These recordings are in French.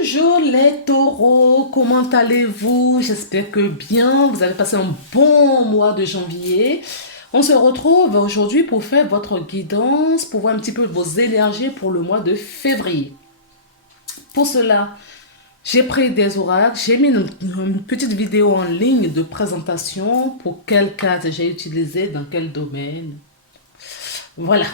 Bonjour les taureaux, comment allez-vous? J'espère que bien, vous avez passé un bon mois de janvier. On se retrouve aujourd'hui pour faire votre guidance, pour voir un petit peu vos énergies pour le mois de février. Pour cela, j'ai pris des oracles, j'ai mis une petite vidéo en ligne de présentation pour quelle carte j'ai utilisé, dans quel domaine. Voilà.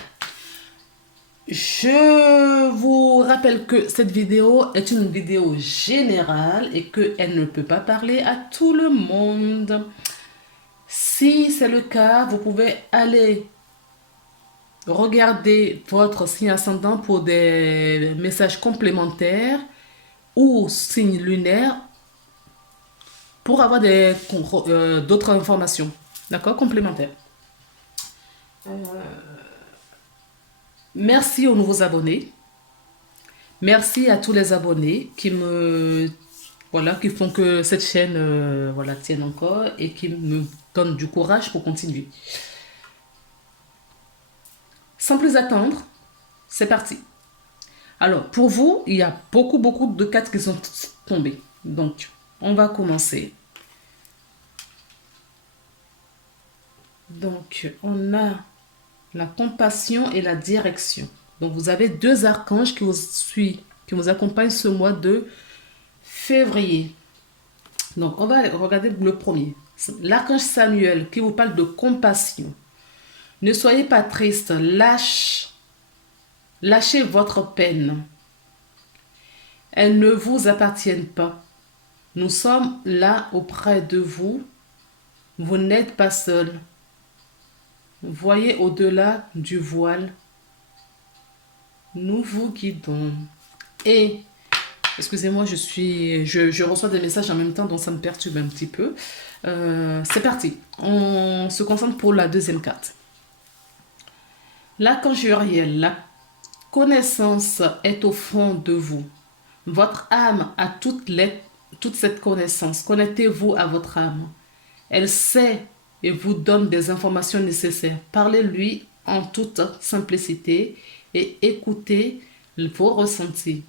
Je vous rappelle que cette vidéo est une vidéo générale et qu'elle ne peut pas parler à tout le monde. Si c'est le cas, vous pouvez aller regarder votre signe ascendant pour des messages complémentaires ou signe lunaire pour avoir d'autres informations. D'accord? Complémentaires. Merci aux nouveaux abonnés. Merci à tous les abonnés qui font que cette chaîne tienne encore et qui me donnent du courage pour continuer. Sans plus attendre, c'est parti. Alors, pour vous, il y a beaucoup de cartes qui sont tombées. Donc, on va commencer. Donc, on a la compassion et la direction. Donc, vous avez deux archanges qui vous accompagnent ce mois de février. Donc, on va regarder le premier. L'archange Samuel qui vous parle de compassion. Ne soyez pas triste, lâchez votre peine. Elles ne vous appartiennent pas. Nous sommes là auprès de vous. Vous n'êtes pas seul. Voyez au-delà du voile. Nous vous guidons. Et, excusez-moi, je reçois des messages en même temps, donc ça me perturbe un petit peu. C'est parti. On se concentre pour la deuxième carte. L'archange Uriel, la connaissance est au fond de vous. Votre âme a toute cette connaissance. Connectez-vous à votre âme. Elle sait et vous donne des informations nécessaires. Parlez-lui en toute simplicité et écoutez vos ressentis.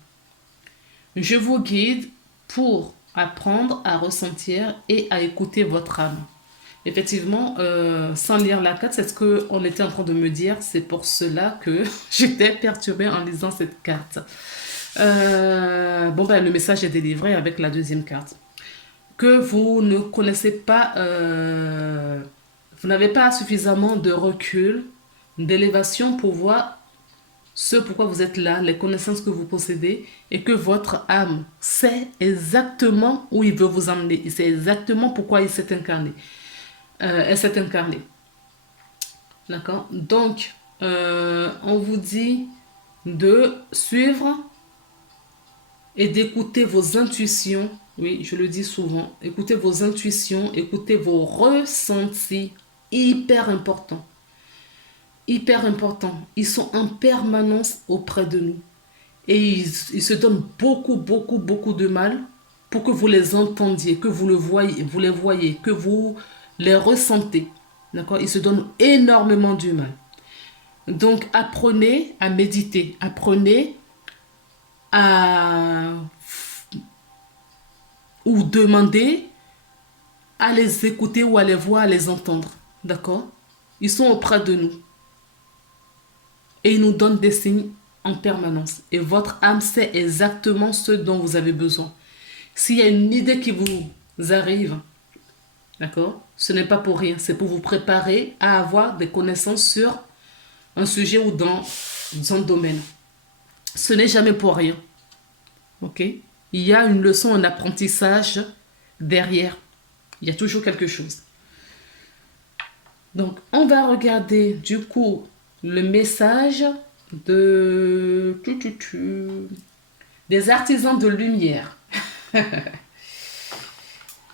Je vous guide pour apprendre à ressentir et à écouter votre âme. Effectivement, sans lire la carte, c'est ce qu'on était en train de me dire. C'est pour cela que j'étais perturbée en lisant cette carte. Le message est délivré avec la deuxième carte. Que vous ne connaissez pas, vous n'avez pas suffisamment de recul, d'élévation pour voir ce pourquoi vous êtes là, les connaissances que vous possédez, et que votre âme sait exactement où il veut vous emmener. Il sait exactement pourquoi il s'est incarné. Elle s'est incarnée. D'accord? Donc, on vous dit de suivre et d'écouter vos intuitions. Oui, je le dis souvent. Écoutez vos intuitions, écoutez vos ressentis. Hyper important. Hyper important. Ils sont en permanence auprès de nous. Et ils se donnent beaucoup de mal pour que vous les entendiez, que vous les voyez, que vous les ressentez. D'accord? Ils se donnent énormément du mal. Donc, apprenez à méditer. Apprenez à ou demander à les écouter ou à les voir, à les entendre. D'accord? Ils sont auprès de nous. Et ils nous donnent des signes en permanence. Et votre âme sait exactement ce dont vous avez besoin. S'il y a une idée qui vous arrive, d'accord? Ce n'est pas pour rien. C'est pour vous préparer à avoir des connaissances sur un sujet ou dans un domaine. Ce n'est jamais pour rien. Ok? Il y a une leçon, un apprentissage derrière. Il y a toujours quelque chose. Donc, on va regarder du coup le message des artisans de lumière.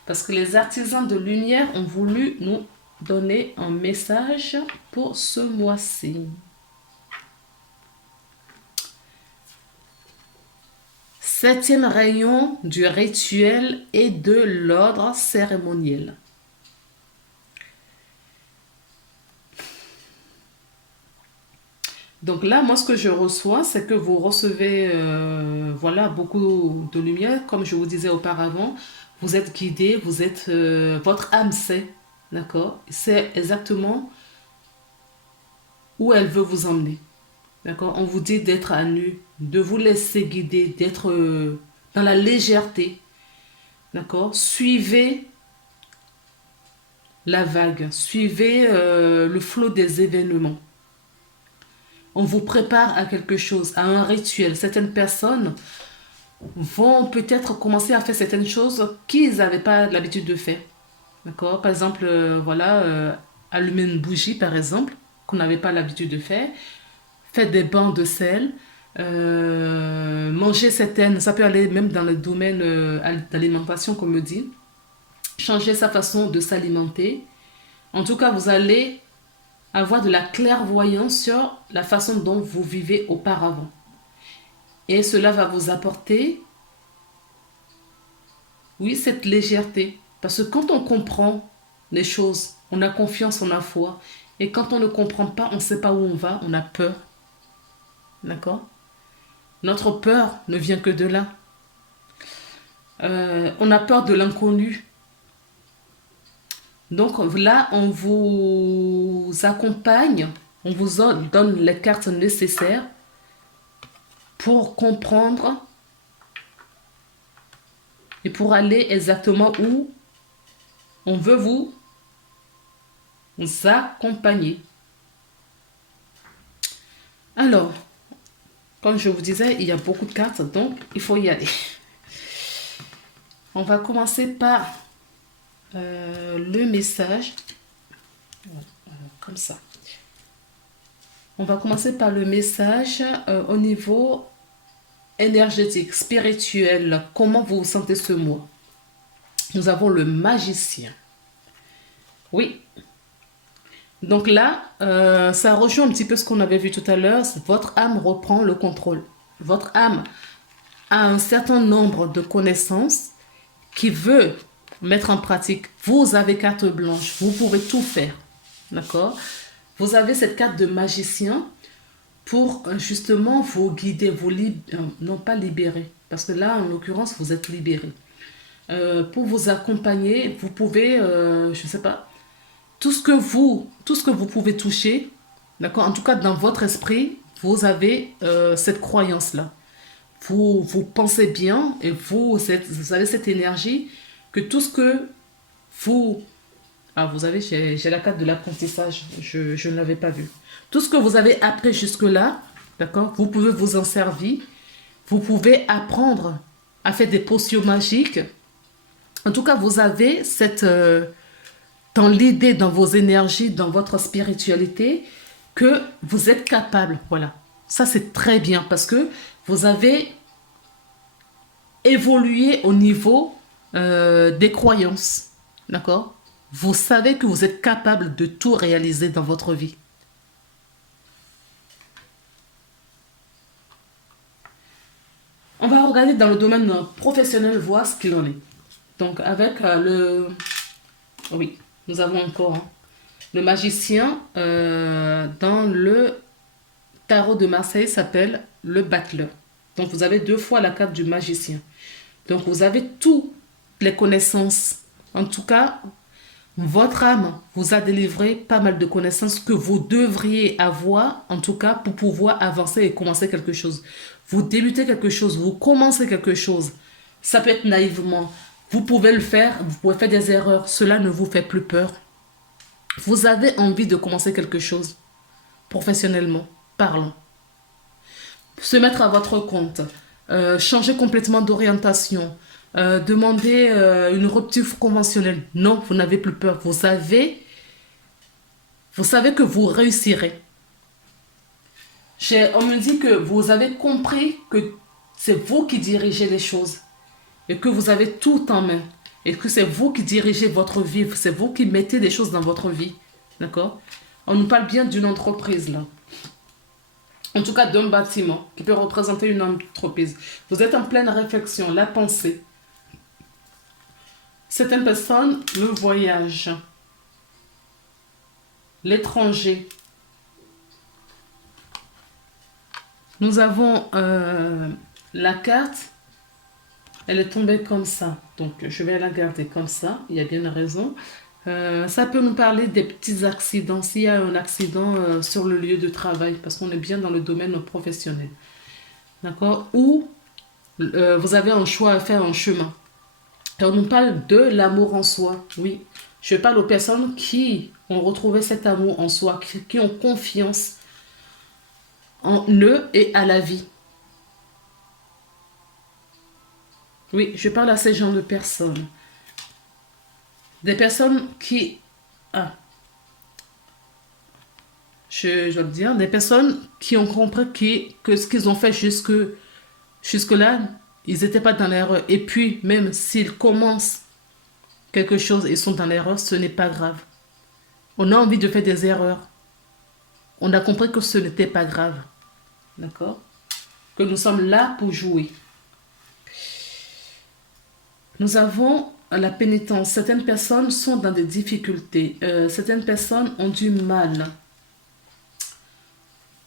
Parce que les artisans de lumière ont voulu nous donner un message pour ce mois-ci. Septième rayon du rituel et de l'ordre cérémoniel. Donc là, moi, ce que je reçois, c'est que vous recevez, voilà, beaucoup de lumière. Comme je vous disais auparavant, vous êtes guidé, vous êtes, votre âme sait, d'accord? C'est exactement où elle veut vous emmener, d'accord? On vous dit d'être à nu, de vous laisser guider, d'être dans la légèreté, d'accord? Suivez la vague, suivez le flot des événements. On vous prépare à quelque chose, à un rituel. Certaines personnes vont peut-être commencer à faire certaines choses qu'ils n'avaient pas l'habitude de faire. D'accord? Par exemple, voilà, allumer une bougie, par exemple, qu'on n'avait pas l'habitude de faire. Faire des bains de sel. Manger certaines, ça peut aller même dans le domaine d'alimentation, comme on me dit. Changer sa façon de s'alimenter. En tout cas, vous allez avoir de la clairvoyance sur la façon dont vous vivez auparavant. Et cela va vous apporter, oui, cette légèreté. Parce que quand on comprend les choses, on a confiance, on a foi. Et quand on ne comprend pas, on ne sait pas où on va, on a peur. D'accord? Notre peur ne vient que de là. On a peur de l'inconnu. Donc là, on vous accompagne, on vous donne les cartes nécessaires pour comprendre et pour aller exactement où on veut vous accompagner. Alors, comme je vous disais, il y a beaucoup de cartes, donc il faut y aller. On va commencer par le message. Comme ça. On va commencer par le message au niveau énergétique, spirituel. Comment vous sentez ce mois? Nous avons le magicien. Oui. Donc là, ça rejoint un petit peu ce qu'on avait vu tout à l'heure. Votre âme reprend le contrôle. Votre âme a un certain nombre de connaissances qui veut mettre en pratique. Vous avez carte blanche. Vous pouvez tout faire. D'accord? Vous avez cette carte de magicien pour justement vous guider, non pas libérer. Parce que là, en l'occurrence, vous êtes libéré. Pour vous accompagner, vous pouvez, je ne sais pas, tout ce que vous pouvez toucher, d'accord, en tout cas dans votre esprit, vous avez cette croyance-là. Vous pensez bien et vous avez cette énergie que tout ce que vous... Ah, vous avez, j'ai la carte de l'apprentissage, je ne l'avais pas vue. Tout ce que vous avez appris jusque-là, d'accord, vous pouvez vous en servir. Vous pouvez apprendre à faire des potions magiques. En tout cas, vous avez cette... dans l'idée, dans vos énergies, dans votre spiritualité, que vous êtes capable. Voilà. Ça, c'est très bien parce que vous avez évolué au niveau des croyances. D'accord? Vous savez que vous êtes capable de tout réaliser dans votre vie. On va regarder dans le domaine professionnel, voir ce qu'il en est. Donc, avec oui, nous avons encore le magicien dans le tarot de Marseille s'appelle le battleur. Donc, vous avez 2 fois la carte du magicien. Donc, vous avez toutes les connaissances. En tout cas, votre âme vous a délivré pas mal de connaissances que vous devriez avoir, en tout cas, pour pouvoir avancer et commencer quelque chose. Vous débutez quelque chose, vous commencez quelque chose. Ça peut être naïvement. Vous pouvez le faire, vous pouvez faire des erreurs. Cela ne vous fait plus peur. Vous avez envie de commencer quelque chose, professionnellement parlant. Se mettre à votre compte, changer complètement d'orientation, demander une rupture conventionnelle. Non, vous n'avez plus peur. Vous savez que vous réussirez. On me dit que vous avez compris que c'est vous qui dirigez les choses et que vous avez tout en main et que c'est vous qui dirigez votre vie, c'est vous qui mettez des choses dans votre vie. D'accord? On nous parle bien d'une entreprise là. En tout cas, d'un bâtiment qui peut représenter une entreprise. Vous êtes en pleine réflexion, la pensée. Certaines personnes, le voyage, l'étranger. Nous avons la carte, elle est tombée comme ça. Donc, je vais la garder comme ça. Il y a bien une raison. Ça peut nous parler des petits accidents. S'il y a un accident sur le lieu de travail, parce qu'on est bien dans le domaine professionnel. D'accord? Ou vous avez un choix à faire, un chemin. Et on nous parle de l'amour en soi. Oui. Je parle aux personnes qui ont retrouvé cet amour en soi, qui ont confiance en eux et à la vie. Oui, je parle à ces genres de personnes. Des personnes qui... Ah, je dois te dire, des personnes qui ont compris que ce qu'ils ont fait jusque-là, ils n'étaient pas dans l'erreur. Et puis, même s'ils commencent quelque chose et sont dans l'erreur, ce n'est pas grave. On a envie de faire des erreurs. On a compris que ce n'était pas grave. D'accord? Que nous sommes là pour jouer. Nous avons la pénitence. Certaines personnes sont dans des difficultés. Certaines personnes ont du mal.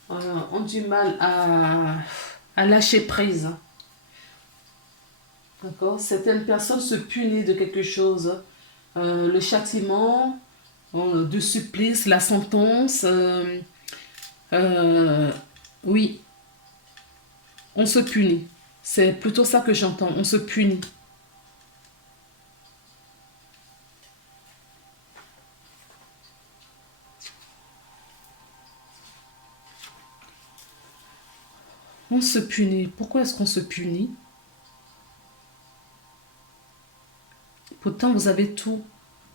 Ont du mal à lâcher prise. D'accord? Certaines personnes se punissent de quelque chose. Le châtiment, de supplice, la sentence. Oui, on se punit. C'est plutôt ça que j'entends. On se punit. On se punit. Pourquoi est-ce qu'on se punit? Pourtant, vous avez tout.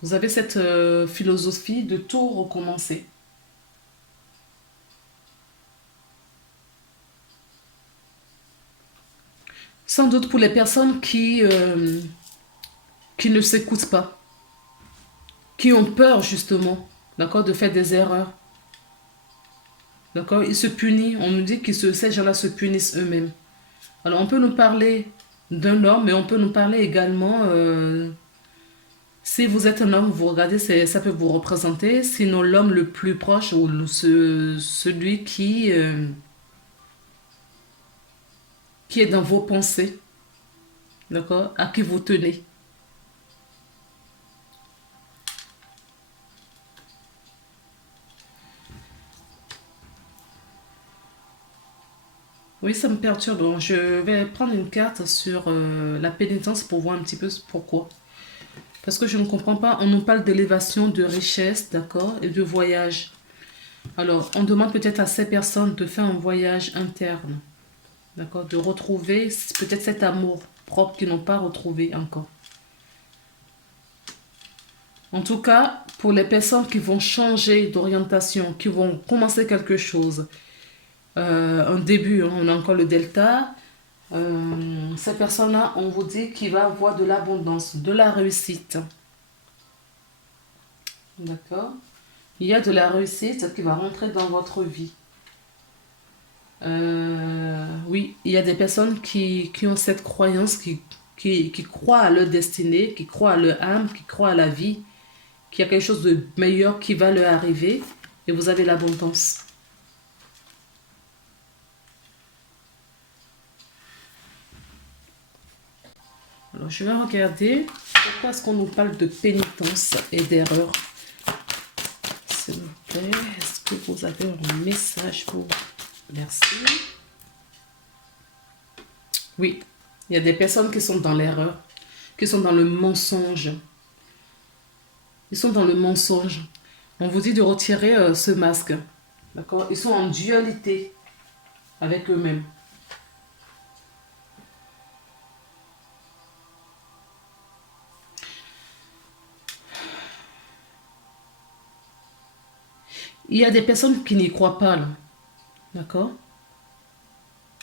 Vous avez cette philosophie de tout recommencer. Sans doute pour les personnes qui ne s'écoutent pas, qui ont peur justement, d'accord, de faire des erreurs. D'accord? Ils se punissent. On nous dit que ces gens-là se punissent eux-mêmes. Alors, on peut nous parler d'un homme, mais on peut nous parler également... si vous êtes un homme, vous regardez, ça peut vous représenter. Sinon, l'homme le plus proche ou celui qui est dans vos pensées, d'accord, à qui vous tenez. Oui, ça me perturbe. Bon, je vais prendre une carte sur la pénitence pour voir un petit peu pourquoi. Parce que je ne comprends pas. On nous parle d'élévation, de richesse, d'accord, et de voyage. Alors, on demande peut-être à ces personnes de faire un voyage interne, d'accord, de retrouver peut-être cet amour propre qu'ils n'ont pas retrouvé encore. En tout cas, pour les personnes qui vont changer d'orientation, qui vont commencer quelque chose, un début, hein, on a encore le delta, ces personnes-là, on vous dit qu'il va avoir de l'abondance, de la réussite. D'accord? Il y a de la réussite qui va rentrer dans votre vie. Oui, il y a des personnes qui ont cette croyance, qui croient à leur destinée, qui croient à leur âme, qui croient à la vie, qu'il y a quelque chose de meilleur qui va leur arriver et vous avez l'abondance. Alors, je vais regarder pourquoi est-ce qu'on nous parle de pénitence et d'erreur. S'il vous plaît, est-ce que vous avez un message pour... Merci. Oui, il y a des personnes qui sont dans l'erreur, qui sont dans le mensonge. Ils sont dans le mensonge. On vous dit de retirer ce masque. D'accord? Ils sont en dualité avec eux-mêmes. Il y a des personnes qui n'y croient pas, là. D'accord?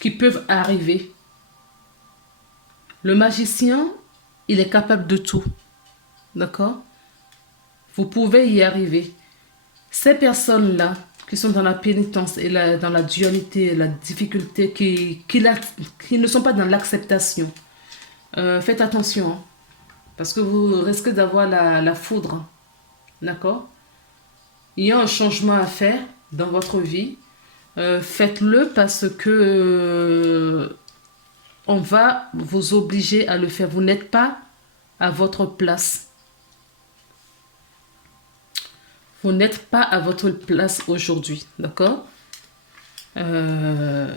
Qui peuvent arriver. Le magicien, il est capable de tout. D'accord? Vous pouvez y arriver. Ces personnes-là, qui sont dans la pénitence et dans la dualité, la difficulté, qui ne sont pas dans l'acceptation, faites attention, hein, parce que vous risquez d'avoir la foudre. D'accord? Il y a un changement à faire dans votre vie. Faites-le parce que on va vous obliger à le faire. Vous n'êtes pas à votre place. Vous n'êtes pas à votre place aujourd'hui, d'accord? Euh,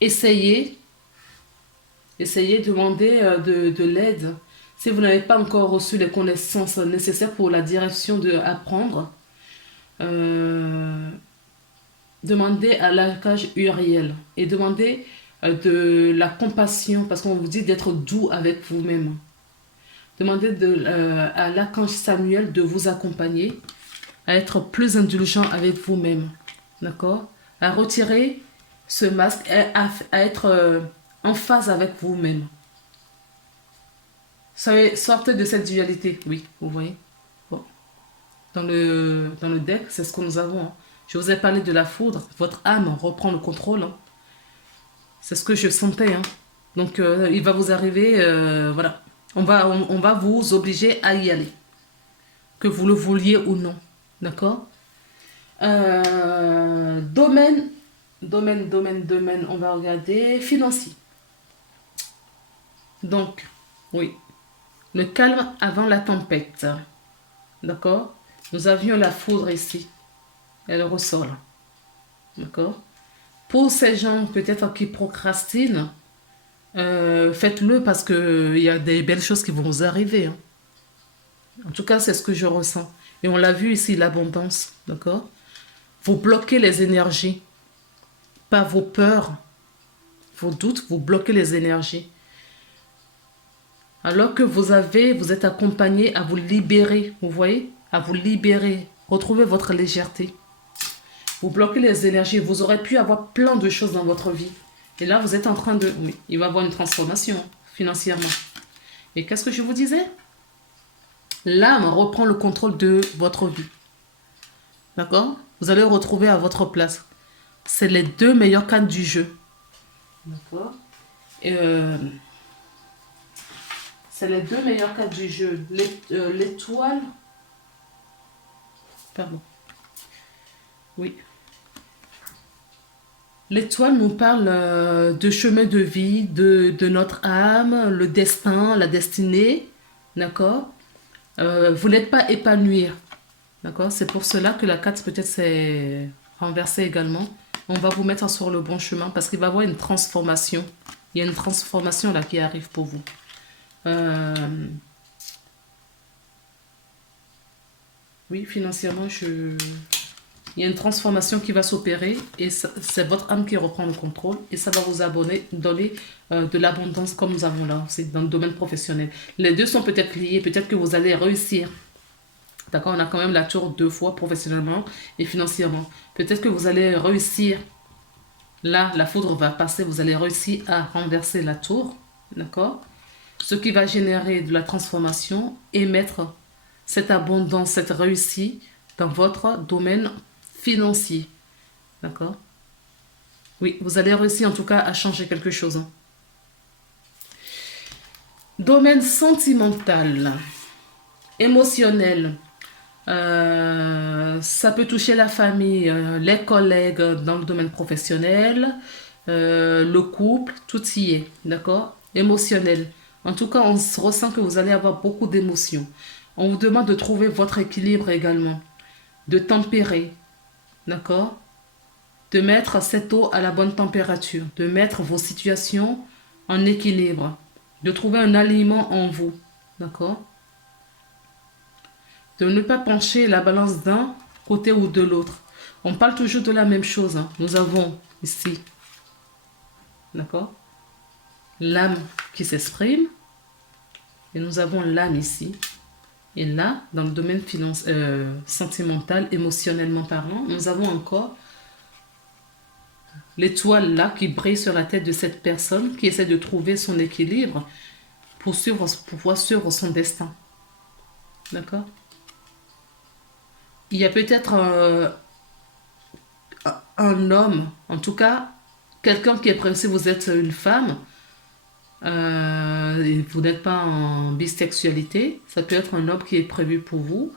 essayez, essayez, demandez de l'aide. Si vous n'avez pas encore reçu les connaissances nécessaires pour la direction de apprendre, euh, demandez à l'archange Uriel et demandez de la compassion parce qu'on vous dit d'être doux avec vous-même. Demandez à l'archange Samuel de vous accompagner, à être plus indulgent avec vous-même, d'accord? À retirer ce masque, à être en phase avec vous-même. Sortez de cette dualité, oui, vous voyez. Bon. Dans le deck, c'est ce que nous avons. Hein. Je vous ai parlé de la foudre. Votre âme reprend le contrôle. Hein. C'est ce que je sentais. Hein. Donc, il va vous arriver, voilà. On va vous obliger à y aller. Que vous le vouliez ou non. D'accord? Domaine, on va regarder financier. Donc, oui. Le calme avant la tempête. D'accord? Nous avions la foudre ici. Elle ressort là. D'accord? Pour ces gens peut-être qui procrastinent, faites-le parce qu'il y a des belles choses qui vont vous arriver. Hein. En tout cas, c'est ce que je ressens. Et on l'a vu ici, l'abondance. D'accord? Vous bloquez les énergies. Pas vos peurs, vos doutes, vous bloquez les énergies. Alors que vous êtes accompagné à vous libérer, vous voyez? À vous libérer. Retrouvez votre légèreté. Vous bloquez les énergies. Vous aurez pu avoir plein de choses dans votre vie. Et là, vous êtes en train de... Oui, il va y avoir une transformation financièrement. Et qu'est-ce que je vous disais? L'âme reprend le contrôle de votre vie. D'accord? Vous allez retrouver à votre place. C'est les deux meilleures cartes du jeu. D'accord? C'est les deux meilleures cartes du jeu. L'étoile... Pardon. Oui. L'étoile nous parle de chemin de vie, de notre âme, le destin, la destinée. D'accord? Vous n'êtes pas épanoui. D'accord? C'est pour cela que la carte peut-être s'est renversée également. On va vous mettre sur le bon chemin parce qu'il va y avoir une transformation. Il y a une transformation là qui arrive pour vous. Oui, financièrement, il y a une transformation qui va s'opérer et c'est votre âme qui reprend le contrôle et ça va vous donner de l'abondance comme nous avons là, c'est dans le domaine professionnel. Les deux sont peut-être liés, peut-être que vous allez réussir. D'accord, on a quand même la tour 2 fois professionnellement et financièrement. Peut-être que vous allez réussir. Là, la foudre va passer, vous allez réussir à renverser la tour. D'accord? Ce qui va générer de la transformation et mettre cette abondance, cette réussite dans votre domaine financier. D'accord? Oui, vous allez réussir en tout cas à changer quelque chose. Hein. Domaine sentimental, émotionnel. Ça peut toucher la famille, les collègues dans le domaine professionnel, le couple, tout y est, d'accord? Émotionnel. En tout cas, on ressent que vous allez avoir beaucoup d'émotions. On vous demande de trouver votre équilibre également, de tempérer, d'accord? De mettre cette eau à la bonne température, de mettre vos situations en équilibre, de trouver un aliment en vous, d'accord? De ne pas pencher la balance d'un côté ou de l'autre. On parle toujours de la même chose. Hein. Nous avons ici, d'accord, l'âme qui s'exprime. Et nous avons l'âme ici. Et là, dans le domaine sentimental, émotionnellement parlant, nous avons encore l'étoile là qui brille sur la tête de cette personne qui essaie de trouver son équilibre pour pouvoir suivre son destin. D'accord? Il y a peut-être un homme, en tout cas, quelqu'un qui est prêt, si vous êtes une femme, et vous n'êtes pas en bisexualité, ça peut être un homme qui est prévu pour vous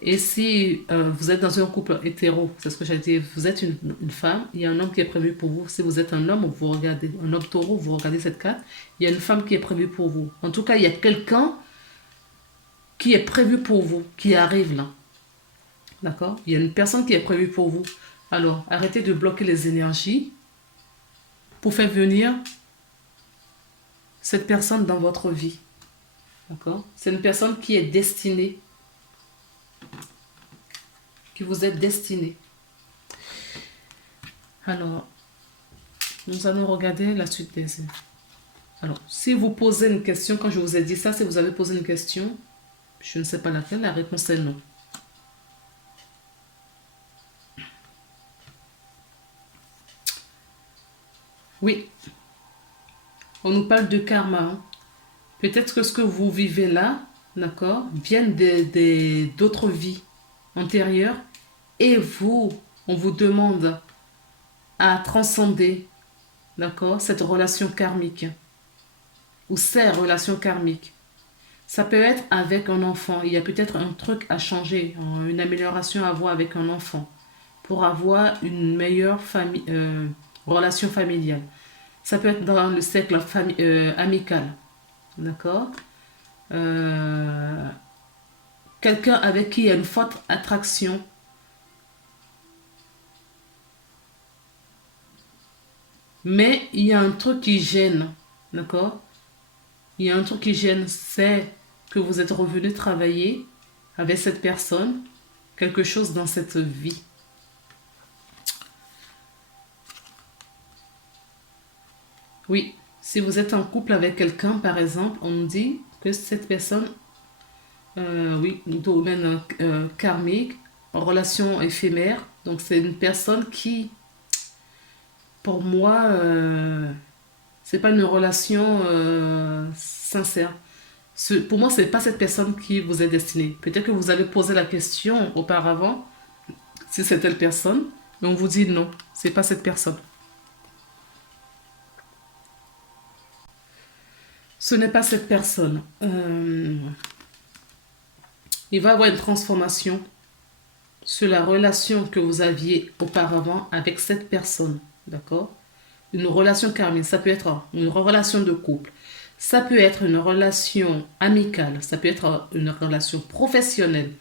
Et si vous êtes dans un couple hétéro, c'est ce que j'ai dit, vous êtes une femme, il y a un homme qui est prévu pour vous. Si vous êtes un homme, vous regardez un homme taureau, vous regardez cette carte, il y a une femme qui est prévue pour vous. En tout cas, il y a quelqu'un qui est prévu pour vous, qui arrive là. D'accord? Il y a une personne qui est prévue pour vous. Alors, arrêtez de bloquer les énergies pour faire venir cette personne dans votre vie. D'accord? C'est une personne qui est destinée, qui vous est destinée. Alors, nous allons regarder la suite des... Alors, si vous posez une question, quand je vous ai dit ça, si vous avez posé une question, je ne sais pas laquelle, la réponse est non. Oui, on nous parle de karma. Hein. Peut-être que ce que vous vivez là, d'accord, viennent d'autres vies antérieures et vous, on vous demande à transcender, d'accord, cette relation karmique ou ces relations karmiques. Ça peut être avec un enfant. Il y a peut-être un truc à changer, une amélioration à avoir avec un enfant pour avoir une meilleure relation familiale. Ça peut être dans le cercle amical. D'accord? Quelqu'un avec qui il y a une forte attraction. Mais il y a un truc qui gêne. D'accord? Il y a un truc qui gêne, c'est que vous êtes revenu travailler avec cette personne, quelque chose dans cette vie. Oui, si vous êtes en couple avec quelqu'un, par exemple, on nous dit que cette personne, oui, domaine karmique, en relation éphémère, donc c'est une personne qui, pour moi, c'est pas une relation sincère. Pour moi, c'est pas cette personne qui vous est destinée. Peut-être que vous avez posé la question auparavant, si c'est telle personne, mais on vous dit non, c'est pas cette personne. Ce n'est pas cette personne. Il va y avoir une transformation sur la relation que vous aviez auparavant avec cette personne. D'accord? Une relation karmique, ça peut être une relation de couple, ça peut être une relation amicale, ça peut être une relation professionnelle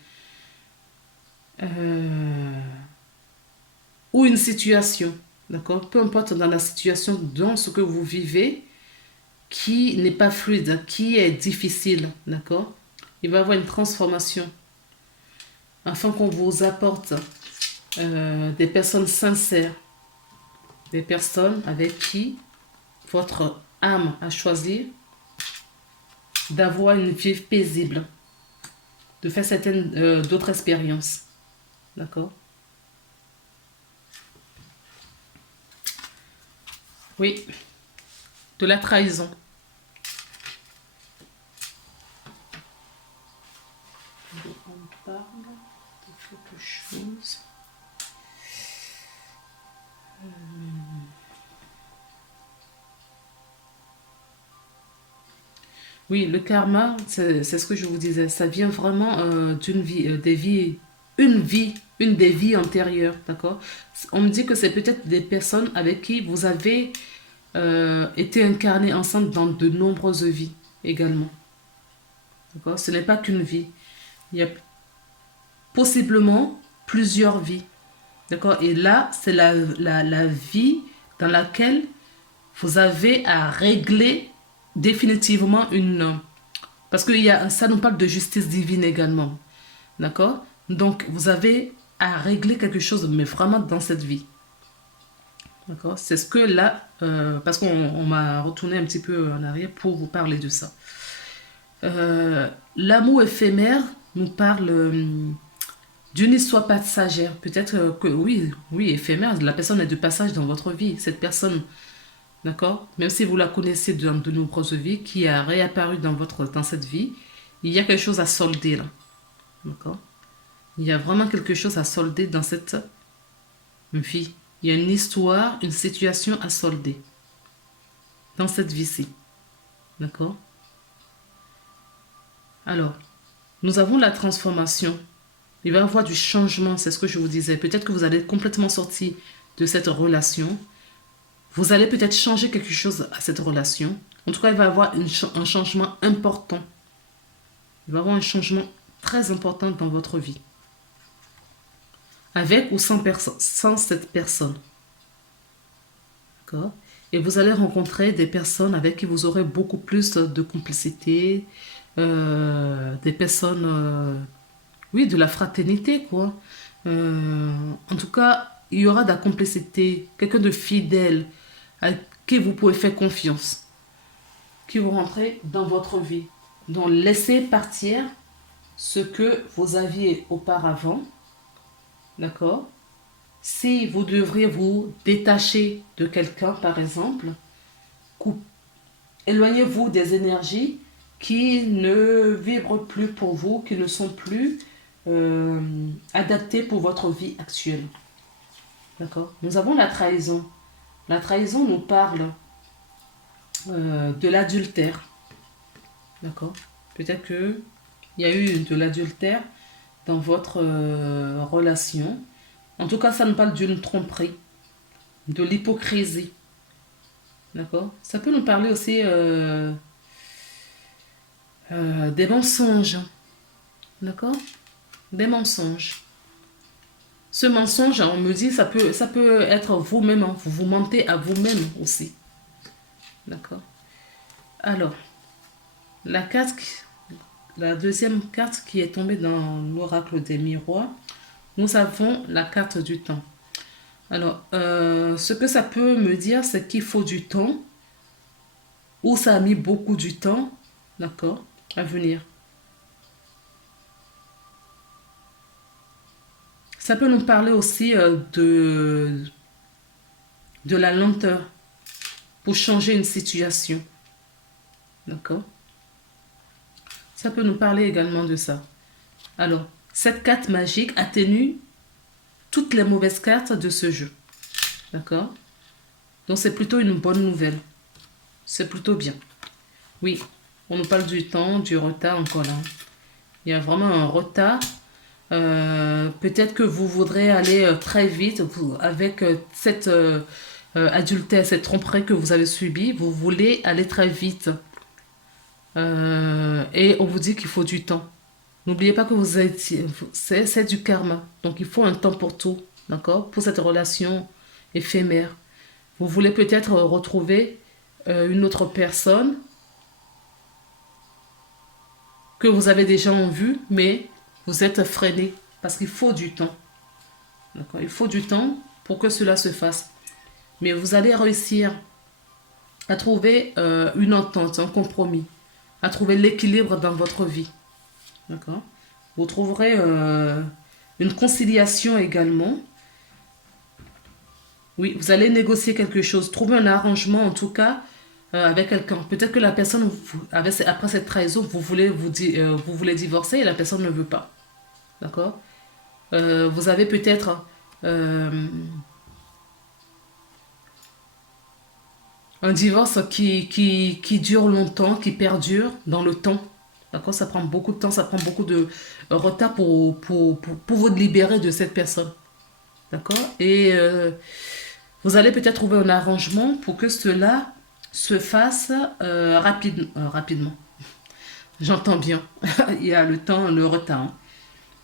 ou une situation. D'accord? Peu importe dans la situation, dans ce que vous vivez, qui n'est pas fluide, qui est difficile. D'accord? Il va y avoir une transformation afin qu'on vous apporte des personnes sincères, des personnes avec qui votre âme a choisi d'avoir une vie paisible, de faire certaines d'autres expériences. D'accord? Oui, de la trahison. On parle de quelque chose. Oui, le karma, c'est ce que je vous disais, ça vient vraiment d'une vie, des vies, une des vies antérieures, d'accord? On me dit que c'est peut-être des personnes avec qui vous avez été incarnés ensemble dans de nombreuses vies également, d'accord? Ce n'est pas qu'une vie, il y a possiblement plusieurs vies, d'accord? Et là, c'est la vie dans laquelle vous avez à régler définitivement une... Parce que ça nous parle de justice divine également. D'accord? Donc, vous avez à régler quelque chose, mais vraiment dans cette vie. D'accord? C'est ce que là... parce qu'on m'a retourné un petit peu en arrière pour vous parler de ça. L'amour éphémère nous parle d'une histoire passagère. Peut-être que oui, éphémère. La personne est de passage dans votre vie. Cette personne... D'accord? Même si vous la connaissez dans de nombreuses vies, qui a réapparu dans cette vie, il y a quelque chose à solder là. D'accord? Il y a vraiment quelque chose à solder dans cette vie. Il y a une histoire, une situation à solder dans cette vie-ci. D'accord? Alors, nous avons la transformation. Il va y avoir du changement, c'est ce que je vous disais. Peut-être que vous allez être complètement sorti de cette relation. Vous allez peut-être changer quelque chose à cette relation. En tout cas, il va y avoir un changement important. Il va y avoir un changement très important dans votre vie. Avec ou sans cette personne. D'accord? Et vous allez rencontrer des personnes avec qui vous aurez beaucoup plus de complicité, des personnes, oui, de la fraternité, quoi. En tout cas, il y aura de la complicité, quelqu'un de fidèle, à qui vous pouvez faire confiance, qui vous rentrez dans votre vie. Donc, laissez partir ce que vous aviez auparavant, d'accord? Si vous devriez vous détacher de quelqu'un, par exemple, éloignez-vous des énergies qui ne vibrent plus pour vous, qui ne sont plus adaptées pour votre vie actuelle. D'accord? Nous avons la trahison. La trahison nous parle de l'adultère. D'accord? Peut-être qu'il y a eu de l'adultère dans votre relation. En tout cas, ça nous parle d'une tromperie, de l'hypocrisie. D'accord? Ça peut nous parler aussi des mensonges. D'accord? Des mensonges. Ce mensonge, on me dit, ça peut être vous-même. Hein. Vous mentez à vous-même aussi. D'accord? Alors, la deuxième carte qui est tombée dans l'oracle des miroirs, nous avons la carte du temps. Alors, ce que ça peut me dire, c'est qu'il faut du temps, ou ça a mis beaucoup du temps, d'accord, à venir. Ça peut nous parler aussi de la lenteur pour changer une situation, d'accord. Ça peut nous parler également de ça. Alors, cette carte magique atténue toutes les mauvaises cartes de ce jeu, d'accord. Donc, c'est plutôt une bonne nouvelle. C'est plutôt bien. Oui, on nous parle du temps, du retard encore là. Il y a vraiment un retard. Peut-être que vous voudrez aller très vite avec cette adultère, cette tromperie que vous avez subie. Vous voulez aller très vite. Et on vous dit qu'il faut du temps. N'oubliez pas que c'est du karma. Donc il faut un temps pour tout. D'accord? Pour cette relation éphémère. Vous voulez peut-être retrouver une autre personne que vous avez déjà en vue, mais vous êtes freiné parce qu'il faut du temps. D'accord? Il faut du temps pour que cela se fasse. Mais vous allez réussir à trouver une entente, un compromis, à trouver l'équilibre dans votre vie. D'accord? Vous trouverez une conciliation également. Oui, vous allez négocier quelque chose, trouver un arrangement en tout cas avec quelqu'un. Peut-être que la personne, après cette trahison, vous voulez divorcer et la personne ne veut pas. D'accord? Vous avez peut-être un divorce qui dure longtemps, qui perdure dans le temps. D'accord? Ça prend beaucoup de temps, ça prend beaucoup de retard pour vous libérer de cette personne. D'accord? Et vous allez peut-être trouver un arrangement pour que cela se fasse rapidement. J'entends bien. Il y a le temps, le retard. Hein.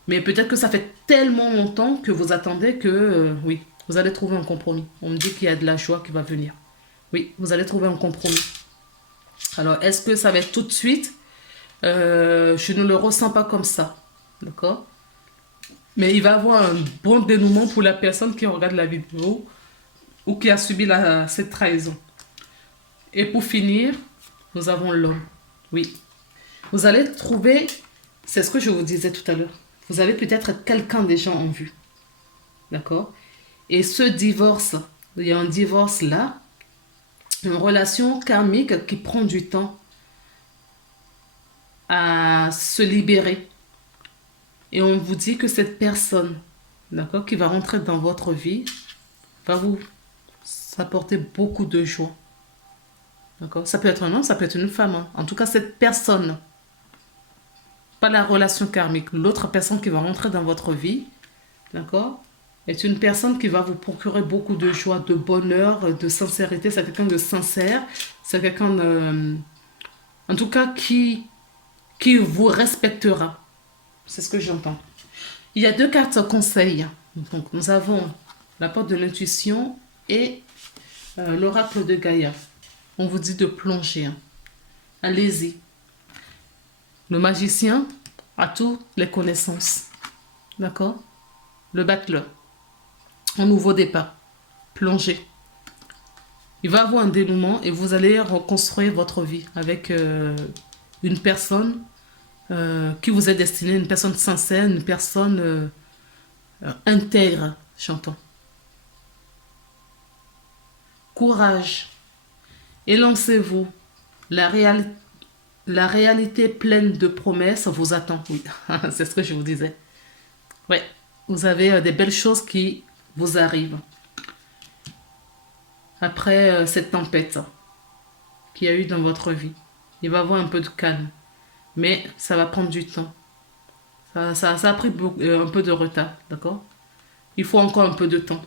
Mais peut-être que ça fait tellement longtemps que vous attendez que, oui, vous allez trouver un compromis. On me dit qu'il y a de la joie qui va venir. Oui, vous allez trouver un compromis. Alors, est-ce que ça va être tout de suite? Je ne le ressens pas comme ça. D'accord? Mais il va y avoir un bon dénouement pour la personne qui regarde la vidéo ou qui a subi cette trahison. Et pour finir, nous avons l'homme. Oui. Vous allez trouver, c'est ce que je vous disais tout à l'heure, vous avez peut-être quelqu'un déjà en vue. D'accord? Et ce divorce, il y a un divorce là, une relation karmique qui prend du temps à se libérer. Et on vous dit que cette personne, d'accord, qui va rentrer dans votre vie, va vous apporter beaucoup de joie. D'accord? Ça peut être un homme, ça peut être une femme. Hein. En tout cas, cette personne pas la relation karmique. L'autre personne qui va rentrer dans votre vie, d'accord, est une personne qui va vous procurer beaucoup de joie, de bonheur, de sincérité. C'est quelqu'un de sincère. C'est quelqu'un, en tout cas, qui vous respectera. C'est ce que j'entends. Il y a 2 cartes conseils. Donc, nous avons la porte de l'intuition et l'oracle de Gaïa. On vous dit de plonger. Allez-y. Le magicien a toutes les connaissances. D'accord? Le battleur. Un nouveau départ. Plongez. Il va avoir un dénouement et vous allez reconstruire votre vie avec une personne qui vous est destinée, une personne sincère, une personne intègre, j'entends. Courage. Élancez-vous. La réalité pleine de promesses vous attend. Oui, c'est ce que je vous disais. Ouais, vous avez des belles choses qui vous arrivent. Après cette tempête qu'il y a eu dans votre vie. Il va y avoir un peu de calme. Mais ça va prendre du temps. Ça a pris un peu de retard, d'accord? Il faut encore un peu de temps.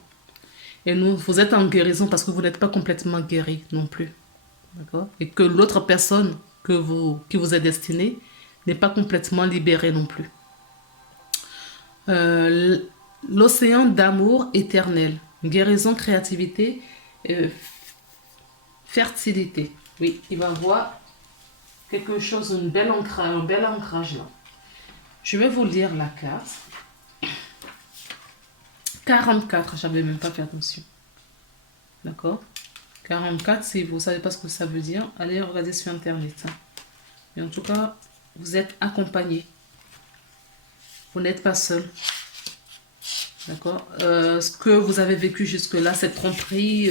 Et vous êtes en guérison parce que vous n'êtes pas complètement guéri non plus. D'accord? Et que l'autre personne qui vous est destinée n'est pas complètement libérée non plus. L'océan d'amour éternel. Guérison, créativité, fertilité. Oui, il va voir quelque chose, un bel ancrage là. Je vais vous lire la carte. 44, j'avais même pas fait attention. D'accord? 44, si vous ne savez pas ce que ça veut dire, allez regarder sur Internet. Mais en tout cas, vous êtes accompagné. Vous n'êtes pas seul. D'accord? Ce que vous avez vécu jusque-là, cette tromperie,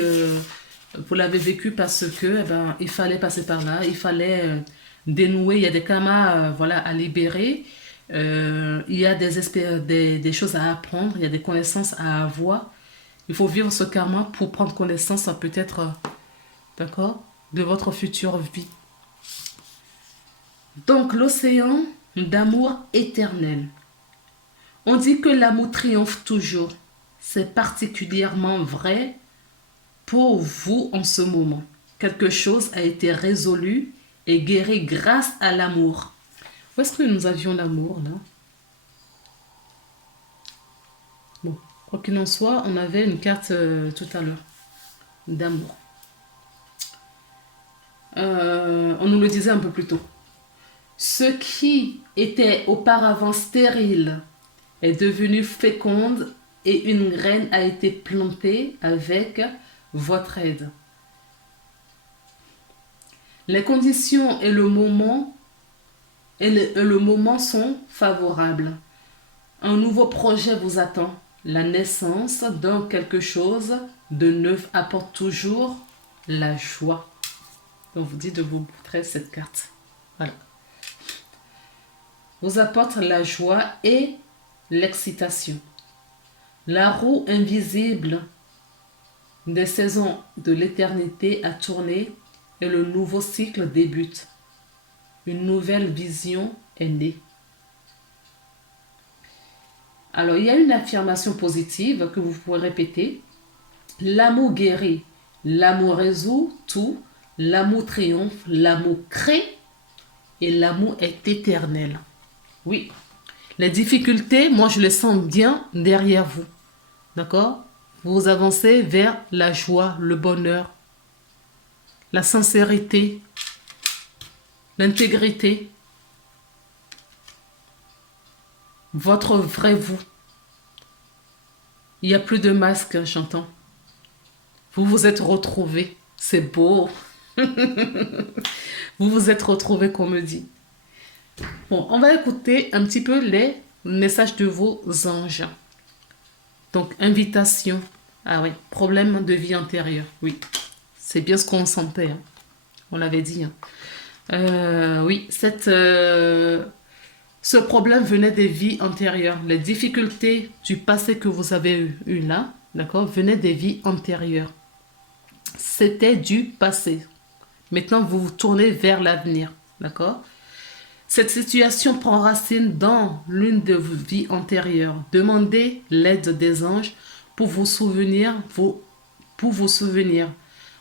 vous l'avez vécu parce que il fallait passer par là, il fallait dénouer, il y a des karmas voilà, à libérer, il y a des choses à apprendre, il y a des connaissances à avoir. Il faut vivre ce karma pour prendre connaissance peut-être, d'accord, de votre future vie. Donc, l'océan d'amour éternel. On dit que l'amour triomphe toujours. C'est particulièrement vrai pour vous en ce moment. Quelque chose a été résolu et guéri grâce à l'amour. Où est-ce que nous avions l'amour là? Bon, quoi qu'il en soit, on avait une carte tout à l'heure d'amour. On nous le disait un peu plus tôt. Ce qui était auparavant stérile est devenu féconde et une graine a été plantée avec votre aide. Les conditions et le moment sont favorables. Un nouveau projet vous attend. La naissance d'un quelque chose de neuf apporte toujours la joie. On vous dit de vous montrer cette carte. Voilà. Vous apporte la joie et l'excitation. La roue invisible des saisons de l'éternité a tourné et le nouveau cycle débute. Une nouvelle vision est née. Alors, il y a une affirmation positive que vous pouvez répéter. L'amour guérit, l'amour résout tout, l'amour triomphe, l'amour crée et l'amour est éternel. Oui, les difficultés, moi je les sens bien derrière vous. D'accord? Vous avancez vers la joie, le bonheur, la sincérité, l'intégrité, votre vrai vous. Il n'y a plus de masque, j'entends. Vous vous êtes retrouvés. C'est beau. Vous vous êtes retrouvés, qu'on me dit. Bon, on va écouter un petit peu les messages de vos anges. Donc, invitation. Ah oui, problème de vie antérieure. Oui, c'est bien ce qu'on sentait. Hein. On l'avait dit. Hein. Oui, ce problème venait des vies antérieures. Les difficultés du passé que vous avez eu là, d'accord, venaient des vies antérieures. C'était du passé. Maintenant, vous vous tournez vers l'avenir, d'accord? Cette situation prend racine dans l'une de vos vies antérieures. Demandez l'aide des anges pour vous souvenir,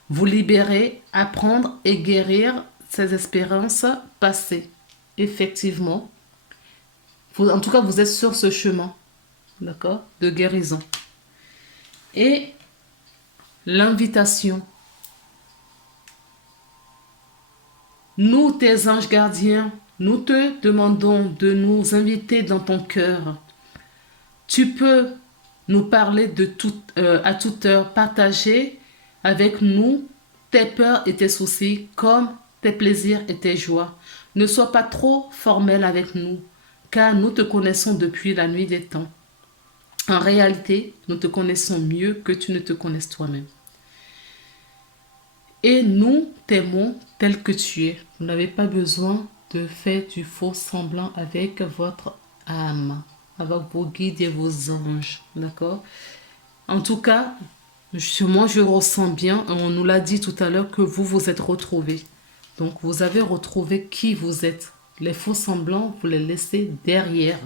vous libérer, apprendre et guérir ces expériences passées. Effectivement, en tout cas, vous êtes sur ce chemin, d'accord, de guérison. Et l'invitation. Nous, tes anges gardiens, nous te demandons de nous inviter dans ton cœur. Tu peux nous parler à toute heure, partager avec nous tes peurs et tes soucis comme tes plaisirs et tes joies. Ne sois pas trop formel avec nous, car nous te connaissons depuis la nuit des temps. En réalité, nous te connaissons mieux que tu ne te connaisses toi-même. Et nous t'aimons tel que tu es. Vous n'avez pas besoin de faire du faux semblant avec votre âme, avec vos guides et vos anges. D'accord? En tout cas, moi je ressens bien, on nous l'a dit tout à l'heure, que vous vous êtes retrouvés. Donc vous avez retrouvé qui vous êtes. Les faux semblants, vous les laissez derrière.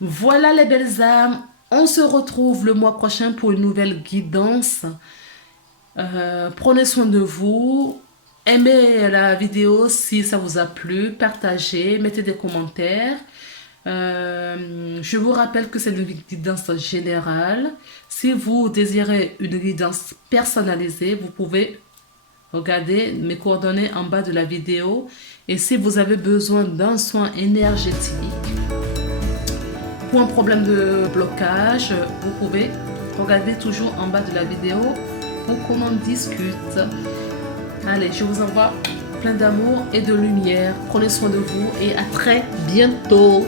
Voilà les belles âmes. On se retrouve le mois prochain pour une nouvelle guidance. Prenez soin de vous. Aimez la vidéo si ça vous a plu. Partagez, mettez des commentaires. Je vous rappelle que c'est une guidance générale. Si vous désirez une guidance personnalisée, vous pouvez regarder mes coordonnées en bas de la vidéo. Et si vous avez besoin d'un soin énergétique pour un problème de blocage, vous pouvez regarder toujours en bas de la vidéo pour qu'on en discute. Allez, je vous envoie plein d'amour et de lumière. Prenez soin de vous et à très bientôt.